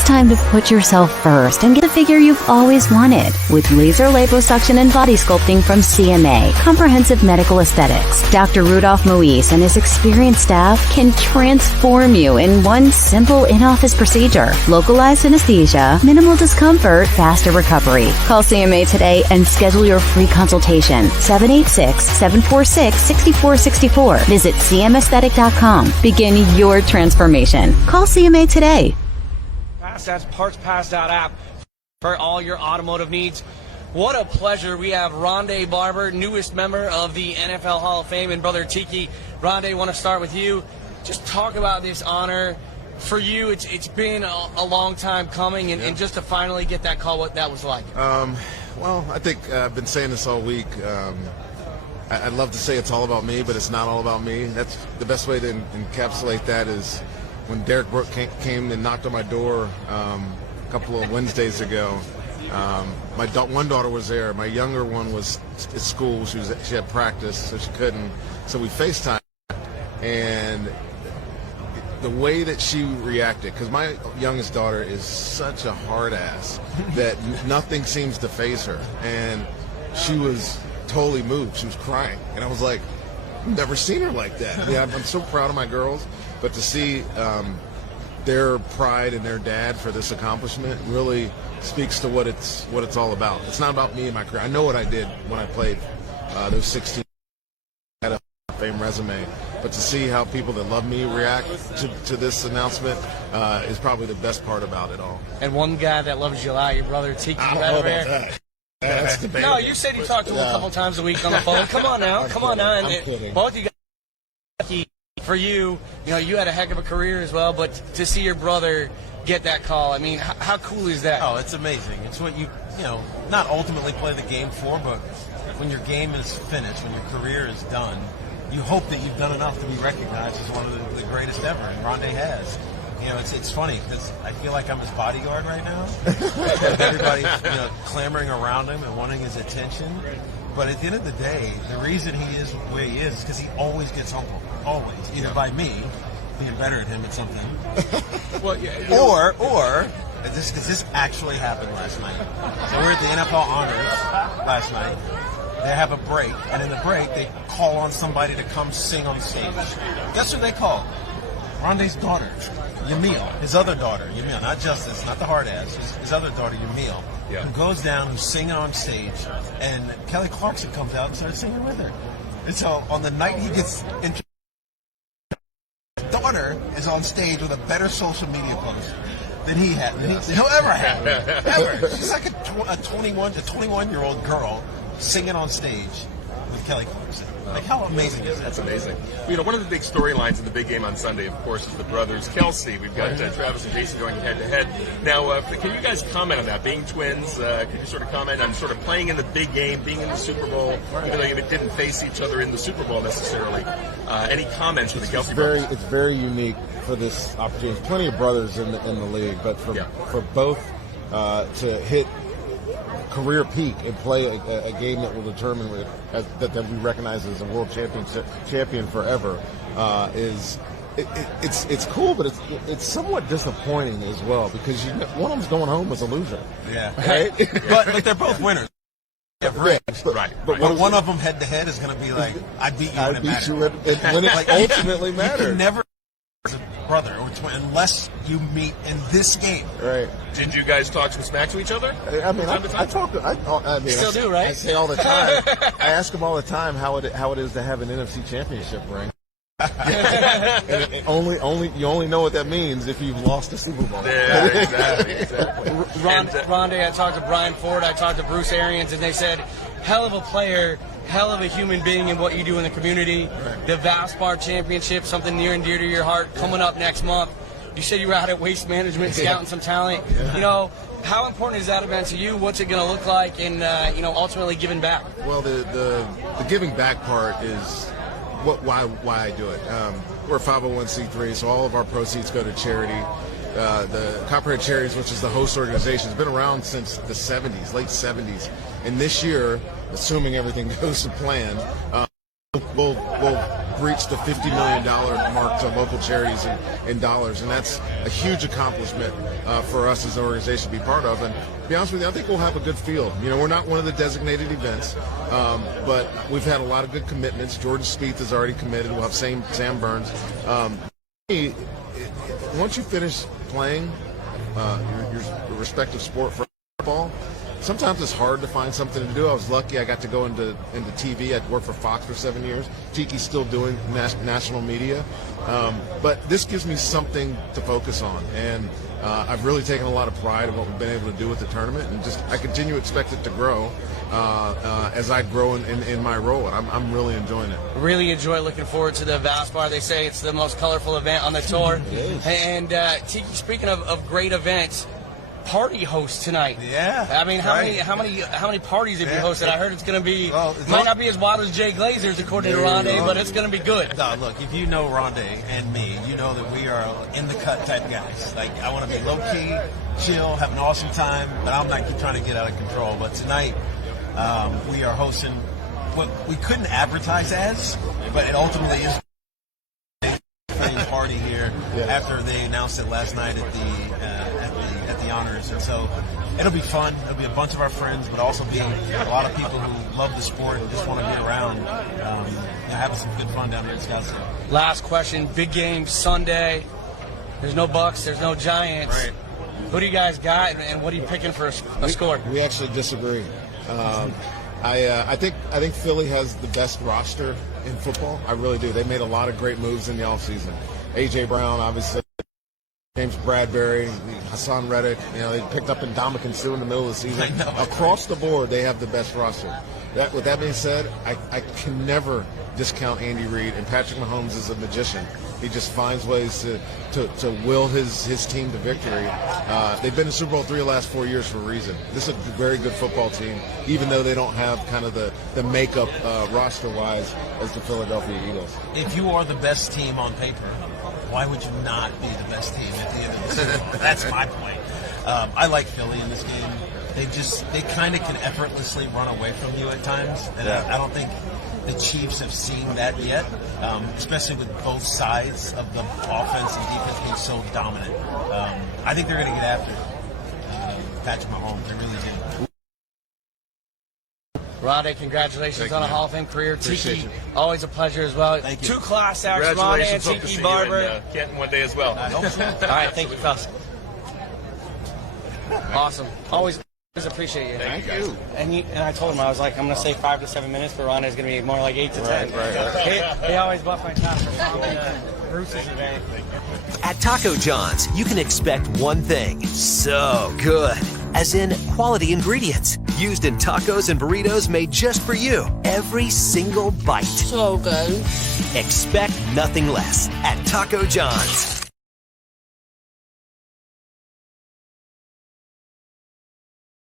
It's time to put yourself first and get the figure you've always wanted with laser liposuction and body sculpting from CMA Comprehensive Medical Aesthetics. Dr. Rudolph Moise and his experienced staff can transform you in one simple in-office procedure. Localized anesthesia, minimal discomfort, faster recovery. Call CMA today and schedule your free consultation. 786-746-6464. Visit cmaesthetic.com. Begin your transformation. Call CMA today. That's PartsPass.app for all your automotive needs. What a pleasure. We have Rondé Barber, newest member of the NFL Hall of Fame, and Brother Tiki. Rondé, want to start with you. Just talk about this honor. For you, it's been a long time coming, and just to finally get that call, what that was like. Well, I think I've been saying this all week. I'd love to say it's all about me, but it's not all about me. That's the best way to encapsulate that is when Derek Brooke came and knocked on my door a couple of Wednesdays ago. My one daughter was there. My younger one was at school. She had practice, so she couldn't. So we FaceTimed, and the way that she reacted, because my youngest daughter is such a hard ass that nothing seems to faze her, and she was totally moved. She was crying, and I was like, I've never seen her like that. Yeah, I'm so proud of my girls, but to see their pride in their dad for this accomplishment really speaks to what it's all about. It's not about me and my career. I know what I did when I played those 16. I had a Hall of Fame resume, but to see how people that love me react to this announcement is probably the best part about it all. And one guy that loves you a lot, your brother Tiki. I don't know about that. That's debatable. No, you said you talked to him a couple times a week on the phone. Come on now. Come on now. I'm kidding. Both you guys, for you, you had a heck of a career as well, but to see your brother get that call, I mean, how cool is that? Oh, it's amazing. It's what you not ultimately play the game for, but when your game is finished, when your career is done, you hope that you've done enough to be recognized as one of the greatest ever, and Rondé has. It's funny because I feel like I'm his bodyguard right now. With everybody, clamoring around him and wanting his attention. But at the end of the day, the reason he is the way he is because he always gets humbled. Always. Either by me being better at him at something, or this actually happened last night. So we're at the NFL Honors last night. They have a break, and in the break, they call on somebody to come sing on stage. Guess who they call? Rondé's daughter, Yamil, his other daughter, Yamil, not Justice, not the hard ass, his other daughter, Yamil, who goes down, who's singing on stage, and Kelly Clarkson comes out and starts singing with her. And so on the night he gets introduced, his daughter is on stage with a better social media post than he had, than he'll ever have, ever. She's like a 21-year-old girl singing on stage with Kelly Clarkson. Like, how amazing is that? That's amazing. One of the big storylines in the big game on Sunday, of course, is the brothers Kelsey. We've got Travis and Jason going head-to-head. Now, can you guys comment on that? Being twins, could you sort of comment on sort of playing in the big game, being in the Super Bowl, even though you didn't face each other in the Super Bowl necessarily? Any comments for the Kelsey brothers? It's very unique for this opportunity. There's plenty of brothers in the league, but for both to hit career peak and play a game that will determine that we recognize as a world champion forever it's cool, but it's somewhat disappointing as well because one of them's going home as a loser. Yeah, right. but they're both winners. Right. But one of them head to head is going to be like, I beat you. I beat you when it like ultimately matters. You can never as a brother or twin unless you meet in this game. Right. Did you guys talk some smack to each other? I mean, I talk. Still do, right? I say all the time. I ask them all the time how it is to have an NFC Championship ring. And you only know what that means if you've lost a Super Bowl. Yeah, exactly. Rondé, I talked to Brian Ford, I talked to Bruce Arians, and they said, hell of a player, hell of a human being in what you do in the community. Right. The Valspar Championship, something near and dear to your heart, coming up next month. You said you were out at Waste Management scouting some talent. Yeah. How important is that event to you? What's it going to look like? And ultimately giving back. Well, the giving back part is why I do it. We're a 501c3, so all of our proceeds go to charity. The Copperhead Charities, which is the host organization, has been around since the 70s, late 70s. And this year, assuming everything goes to plan, we'll breached the $50 million mark to local charities in dollars, and that's a huge accomplishment for us as an organization to be part of. And to be honest with you, I think we'll have a good field. You know, we're not one of the designated events, but we've had a lot of good commitments. Jordan Spieth is already committed. We'll have Sam Burns. Once you finish playing your respective sport for football, sometimes it's hard to find something to do. I was lucky I got to go into TV. I worked for Fox for 7 years. Tiki's still doing national media. But this gives me something to focus on. And I've really taken a lot of pride in what we've been able to do with the tournament. And just I continue to expect it to grow as I grow in my role. And I'm really enjoying it. Really enjoy looking forward to the Valspar. They say it's the most colorful event on the tour. And Tiki, speaking of great events, party host tonight. Yeah. I mean, how many parties have you hosted? I heard it's going to be might not be as wild as Jay Glazer's according to Rondé, but it's going to be good. No, look, if you know Rondé and me, you know that we are in the cut type guys. Like, I want to be low key, chill, have an awesome time, but I'm not trying to get out of control. But tonight, we are hosting what we couldn't advertise as, but it ultimately is a party here after they announced it last night at the honors, and so it'll be fun. It'll be a bunch of our friends, but also be a lot of people who love the sport and just want to be around, having some good fun down here in Scottsdale. Last question: big game Sunday. There's no Bucks. There's no Giants. Right. Who do you guys got, and what are you picking for a score? We actually disagree. I think Philly has the best roster in football. I really do. They made a lot of great moves in the offseason. A.J. Brown, obviously. James Bradbury, Hassan Reddick, they picked up Ndamukong Suh in the middle of the season. Across the board, they have the best roster. With that being said, I can never discount Andy Reid, and Patrick Mahomes is a magician. He just finds ways to will his team to victory. They've been in Super Bowl III the last 4 years for a reason. This is a very good football team, even though they don't have kind of the makeup roster-wise as the Philadelphia Eagles. If you are the best team on paper, why would you not be the best team at the end of the season? That's my point. I like Philly in this game. They kind of can effortlessly run away from you at times, and I don't think the Chiefs have seen that yet, especially with both sides of the offense and defense being so dominant. I think they're going to get after Patrick Mahomes. They really do. Rondé, congratulations on a Hall of Fame career. Tiki, always a pleasure as well. Thank you. 2 class acts, Rondé and Hope to Tiki see Barber. you in Canton one day as well. I hope so. All right, thank you, fellas. Awesome. Always appreciate you. Thank you. And I told him, I was like, I'm going to say 5 to 7 minutes, but Rondé's going to be more like 8 to 10. Right. He always buffed my time for following Bruce's event. At Taco John's, you can expect one thing: so good. As in quality ingredients used in tacos and burritos made just for you. Every single bite. So good. Expect nothing less at Taco John's.